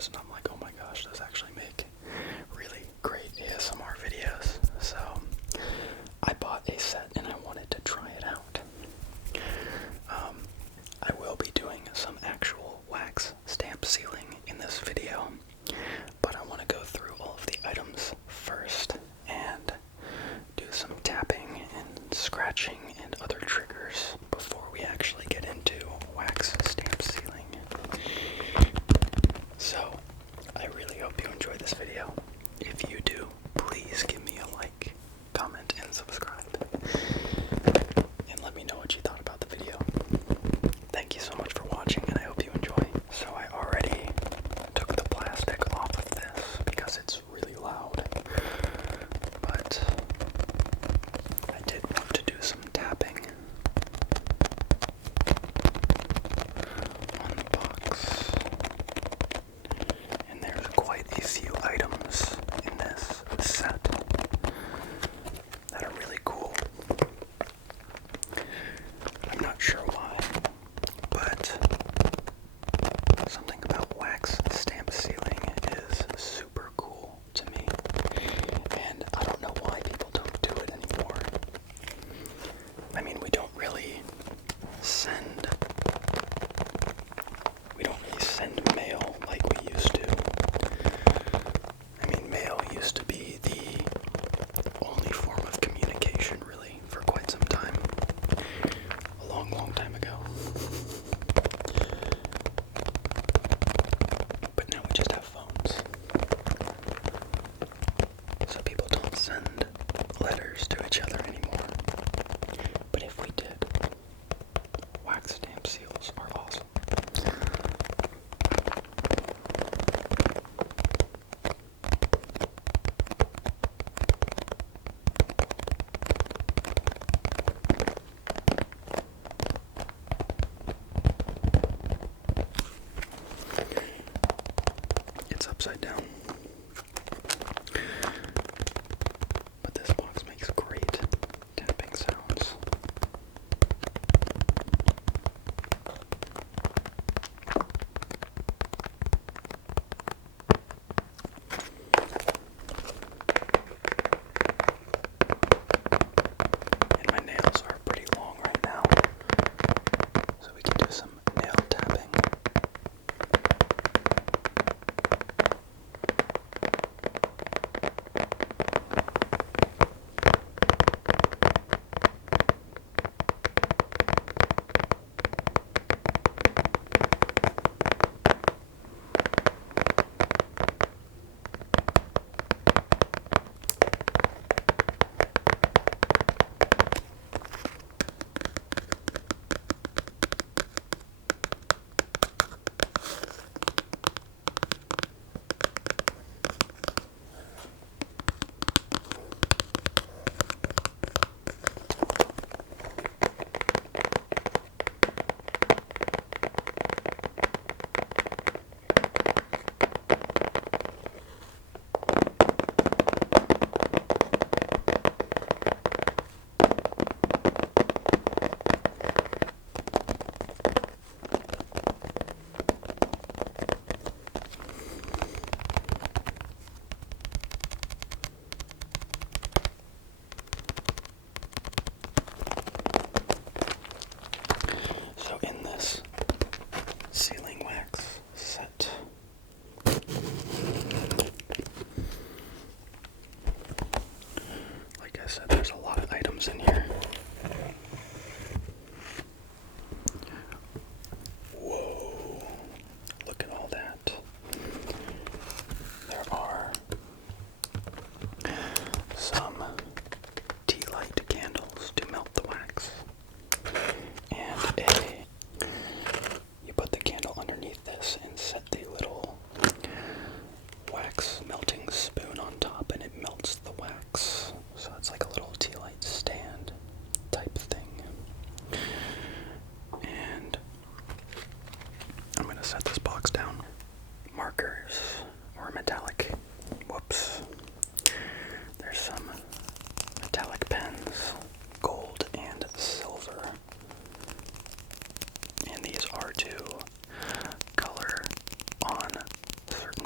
videos, and I'm like, oh my gosh, those actually make really great ASMR videos. So I bought a set and I wanted to try it out. I will be doing some actual wax stamp sealing in this video, but I want to go through all of the items first and do some tapping and scratching and other triggers before we actually get into wax stamp sealing. So, I really hope you enjoy this video. If you do, please give me a like, comment, and subscribe. And let me know what you thought about the video. Thank you so much for watching, and I hope you enjoy. So I already took the plastic off of this because it's really loud. But I did want to do some tapping on the box. And there's quite a few items in this set that are really cool. I'm not sure why, but something about wax stamp sealing is super cool to me, and I don't know why people don't do it anymore. I mean, we don't really send mail like we used to. I mean, mail used to be the only form of communication, really, for quite some time. A long, long time ago. But now we just have phones. So people don't send letters to each other anymore. But if we did, wax stamp seals are awesome. It's upside down. But this box makes great tapping sounds. And my nails are pretty long right now, so we can do some nail tapping. So in this sealing wax set, like I said, there's a lot of items in here. Whoa, look at all that. There are some tea light candles to melt the wax, and you put the candle underneath this and set the little wax melting spoon on top, and it melts the wax. So it's like a little tea light stand type thing. And I'm gonna set this box down. Markers or metallic. Whoops. There's some metallic pens, gold and silver. And these are to color on certain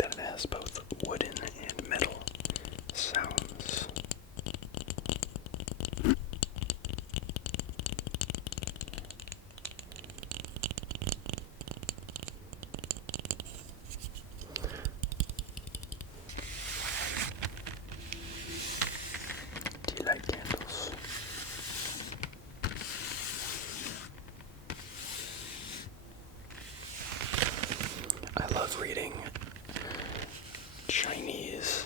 that it has both wooden and metal sounds. Tea light candles. I love reading Chinese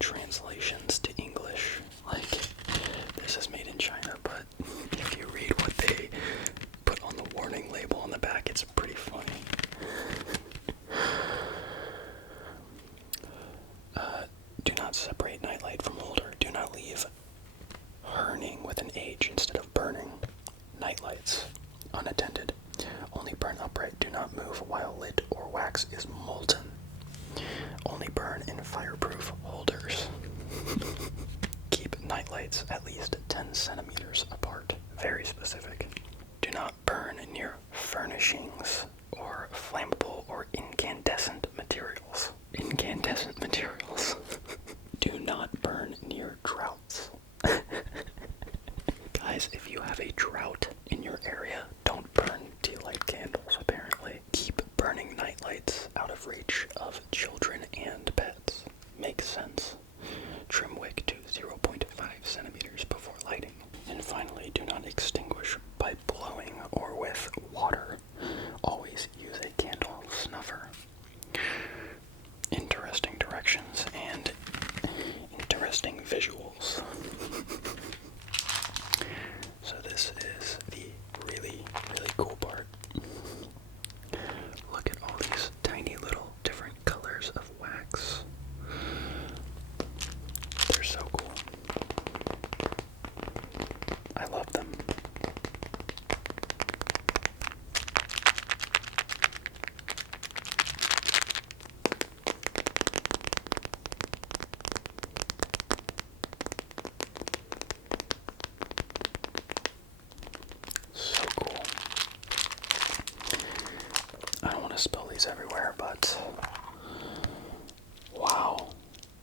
translations to English. Like, this is made in China, but if you read what they put on the warning label on the back, it's pretty funny. Do not separate nightlight from holder. Do not leave burning with an H instead of burning nightlights unattended. Only burn upright. Do not move while lit or wax is molten. Only burn in fireproof holders. Keep nightlights at least 10 centimeters apart. Very specific. Do not burn near furnishings or flammable or incandescent materials. Incandescent materials. Do not burn near droughts. Guys, if you have a drought in your area, don't burn tea light candles, apparently. Keep burning nightlights out of reach of children and pets. Makes sense. Trim wick to 0.5 centimeters before lighting. And finally, do not extinguish by blowing or with water. Always use a candle snuffer. Interesting directions and interesting visuals. So this is the really, really cool part. Look at all these tiny little different colors of wax. They're so cool. I love them. So cool. I don't want to spill these everywhere, but wow,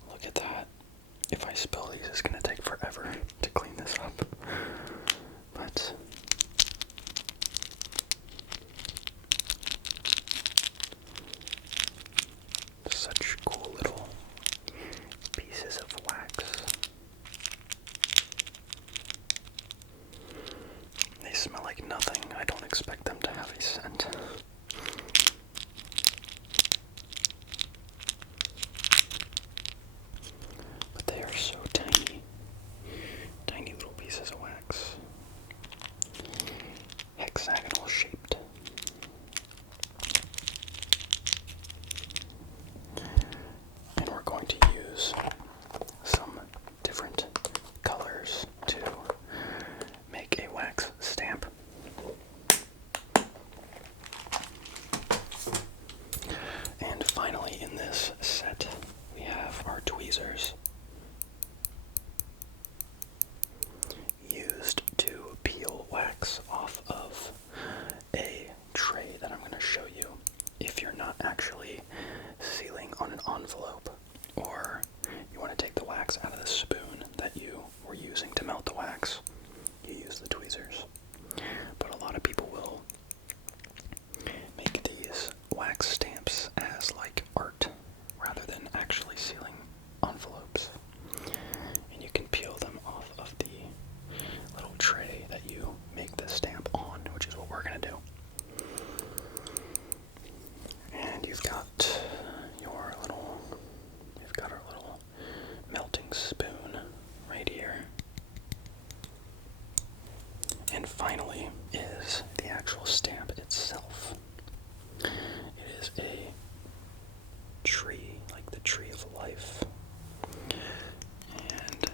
look at that. If I spill these, it's going to take forever to clean this up. But such cool little pieces of wax. They smell like nothing. I don't expect them to have a scent. But they are so tiny. Tiny little pieces of wax. Hexagonal shaped. And we're going to use some different colors to make a wax stamp. And finally, in this set, we have our tweezers used to peel wax off of a tray that I'm going to show you. If you're not actually sealing on an envelope, or you want to take the wax out of the spoon that you were using to melt the wax, you use the tweezers. But a lot of people will make these wax stamps as like art rather than actually sealing envelopes. And you can peel them off of the little tray that you make the stamp on, which is what we're going to do. And you've got our little melting spoon right here. And finally is the actual stamp itself. It is a tree, like the tree of life. And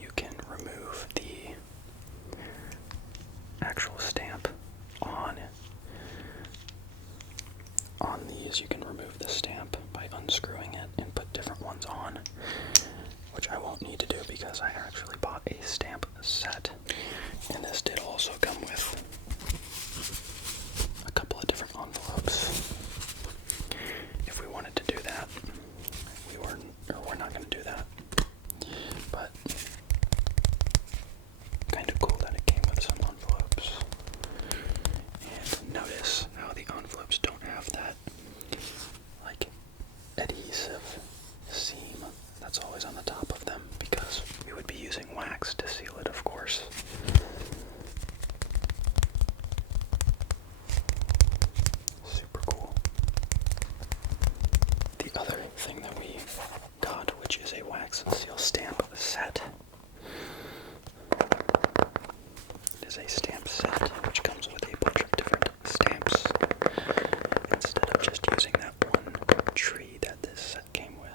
you can remove the actual stamp on these. You can remove the stamp by unscrewing it and put different ones on, which I won't need to do because I actually bought a stamp set. And this did also come with a couple of different envelopes. is a wax seal stamp set. It is a stamp set which comes with a bunch of different stamps instead of just using that one tree that this set came with.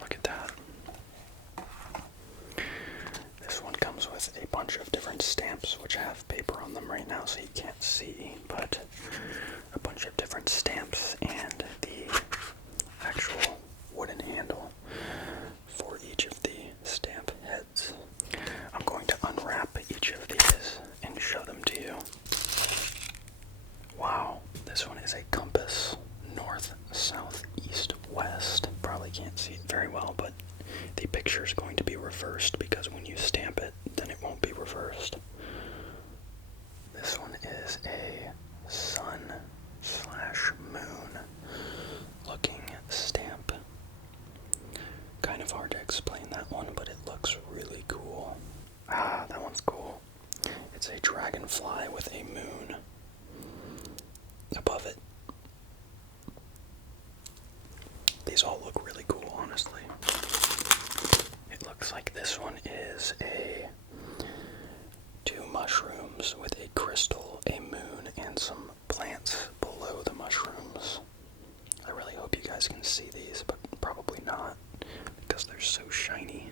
Look at that. This one comes with a bunch of different stamps which have paper on them right now so you can't see, but a bunch of different stamps and the actual wooden handle for each of the stamp heads. I'm going to unwrap each of these and show them to you. Wow, this one is a compass, north, south, east, west. Probably can't see it very well, but the picture is going to be reversed because when you stamp it, then it won't be reversed. This one is a sun/moon looking stamp. Kind of hard to explain that one, but it looks really cool. Ah, that one's cool. It's a dragonfly with a moon above it. These all look really cool, honestly. It looks like this one is two mushrooms with a crystal, a moon, and some plants below the mushrooms. I really hope you guys can see these, but probably not because they're so shiny.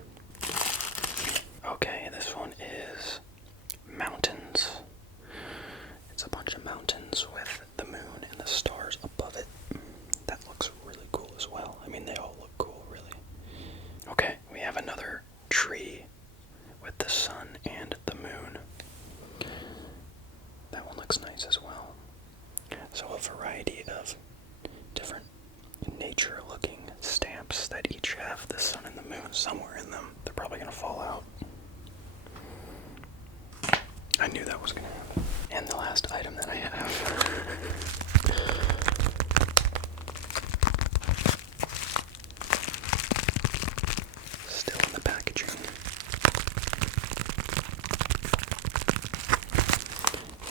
Okay, this one is mountains. It's a bunch of mountains with the moon and the stars above it. That looks really cool as well. I mean, they all look cool, really. Okay, we have another tree with the sun and the moon. That one looks nice as well. So a variety of different nature-looking stamps that each have the sun and the moon somewhere in them. They're probably going to fall out. I knew that was going to happen. And the last item that I have still in the packaging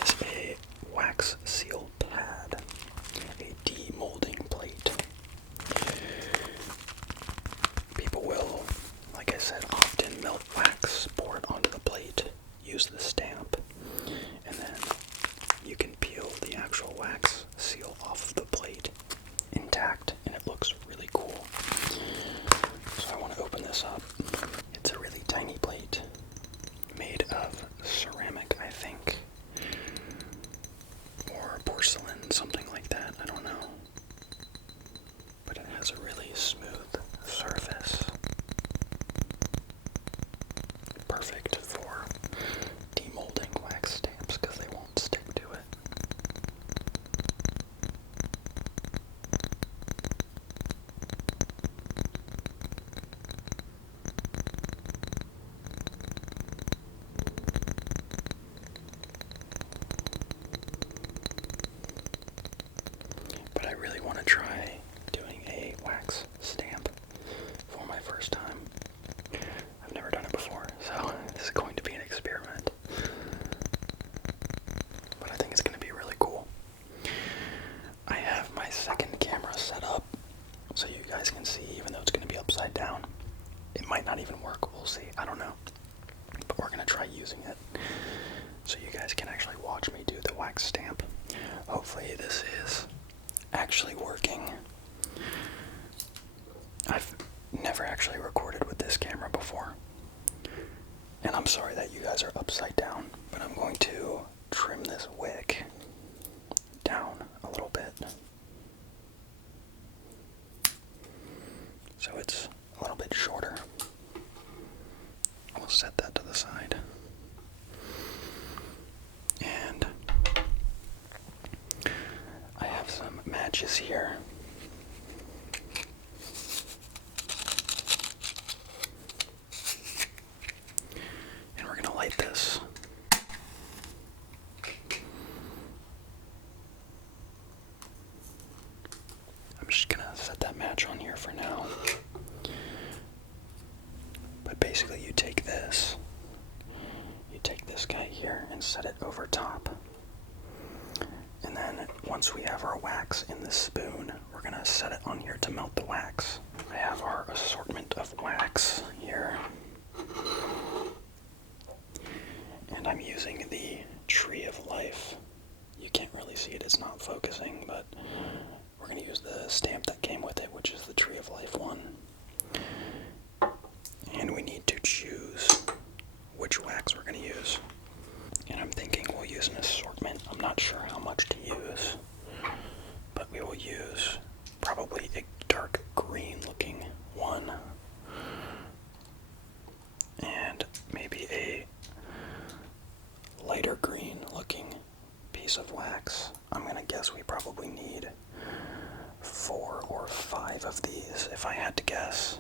is a wax seal pad, a demolding plate. People will, like I said, often melt wax, pour it onto the plate, use the stamp, and then you can peel the actual wax seal off of the plate intact, and it looks really cool. So I want to open this up. It's a really tiny plate made of ceramic, I think, or porcelain, something like that. I don't know. But it has a really smooth surface. Perfect for demolding wax stamps because they won't stick to it. But I really want to try doing a wax stamp for my first time. I've never done it before, so this is going to be an experiment. But I think it's going to be really cool. I have my second camera set up so you guys can see, even though it's going to be upside down. It might not even work, we'll see, I don't know. But we're going to try using it so you guys can actually watch me do the wax stamp. Hopefully this is actually working. I've never actually recorded with this camera before. And I'm sorry that you guys are upside down, but I'm going to trim this wick down a little bit so it's a little bit shorter. We'll set that to the side. And I have some matches here. And we're going to light this. guy here and set it over top. And then once we have our wax in the spoon, we're gonna set it on here to melt the wax. I have our assortment of wax here. And I'm using the Tree of Life. You can't really see it, it's not focusing, but we're gonna use the stamp that came with it, which is the Tree of Life one. And we need to choose which wax we're gonna use. And I'm thinking we'll use an assortment. I'm not sure how much to use, but we will use probably a dark green looking one. And maybe a lighter green looking piece of wax. I'm gonna guess we probably need 4 or 5 of these if I had to guess.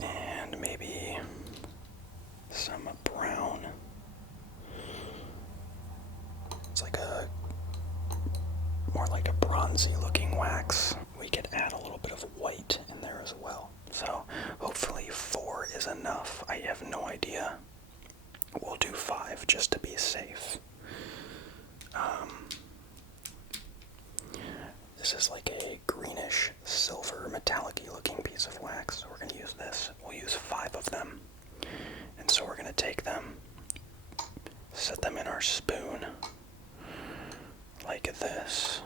And maybe some brown. It's like more like a bronzy looking wax. We could add a little bit of white in there as well. So hopefully 4 is enough. I have no idea. We'll do 5 just to be safe. This is like a greenish silver metallic-y looking piece of wax. So we're going to use this. We'll use 5 of them. And so we're going to take them, set them in our spoon like this.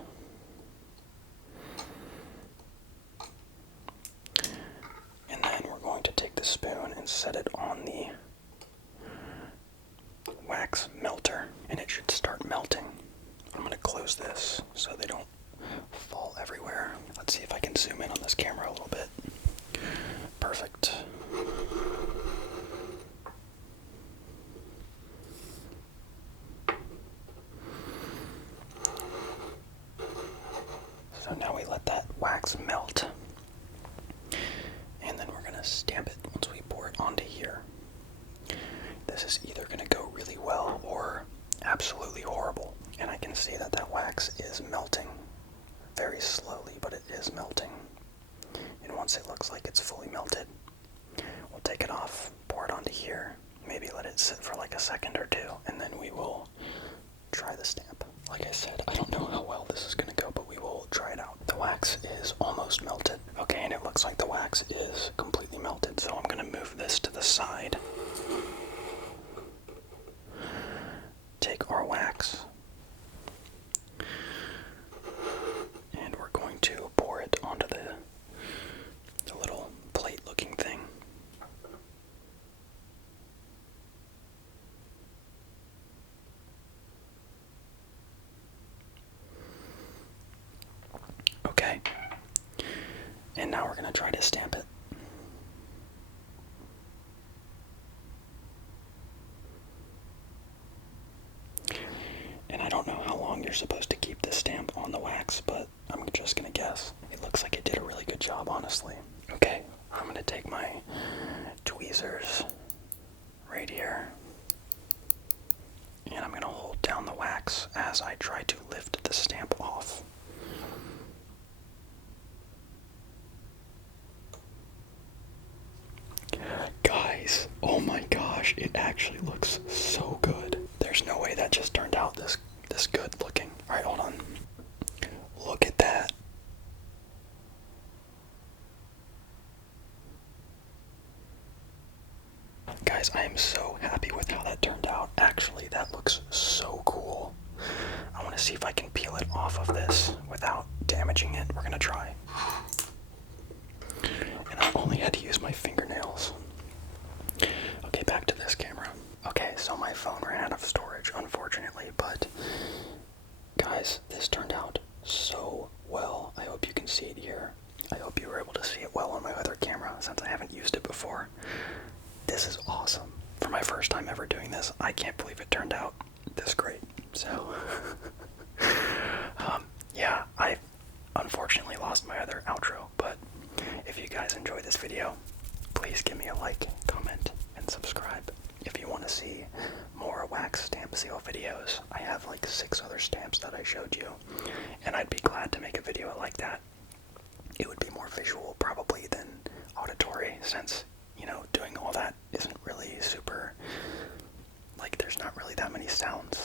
And then we're going to take the spoon and set it on the wax melter, and it should start melting. I'm going to close this so they don't fall everywhere. Let's see if I can zoom in on this camera a little bit. Perfect. So now we let that wax melt, and then we're going to stamp it once we pour it onto here. This is either going to go really well or absolutely horrible. And I can see that that wax is melting very slowly, but it is melting. And once it looks like it's fully melted, we'll take it off, pour it onto here, maybe let it sit for like a second or 2, and then we will try the stamp. Like I said, I don't know how well this is going to go, but we will try it out. The wax is almost melted. Okay, and it looks like the wax is completely melted, so I'm going to move this to the side. Take our wax, and we're going to pour it onto the little plate looking thing. Okay, and now we're going to try to stamp it. And I don't know how long you're supposed to keep this stamp on the wax, but I'm just gonna guess. It looks like it did a really good job, honestly. Okay, I'm gonna take my tweezers right here, and I'm gonna hold down the wax as I try to lift the stamp off. Guys, oh my gosh, it actually looks so good. There's no way that just turned out this good looking. Alright, hold on. Look at that. Guys, I am so happy with how that turned out. Actually, that looks so cool. I want to see if I can peel it off of this without damaging it. We're gonna try. And I only had to use my fingernails. Okay, back to this camera. Okay, so my phone ran out of storage, unfortunately, but guys, this turned out so well. I hope you can see it here. I hope you were able to see it well on my other camera, since I haven't used it before. This is awesome. For my first time ever doing this, I can't believe it turned out this great. So, yeah, I unfortunately lost my other outro, but if you guys enjoyed this video, please give me a like, comment, and subscribe. If you want to see more wax stamp seal videos, I have like 6 other stamps that I showed you, and I'd be glad to make a video like that. It would be more visual probably than auditory, since, you know, doing all that isn't really super sounds.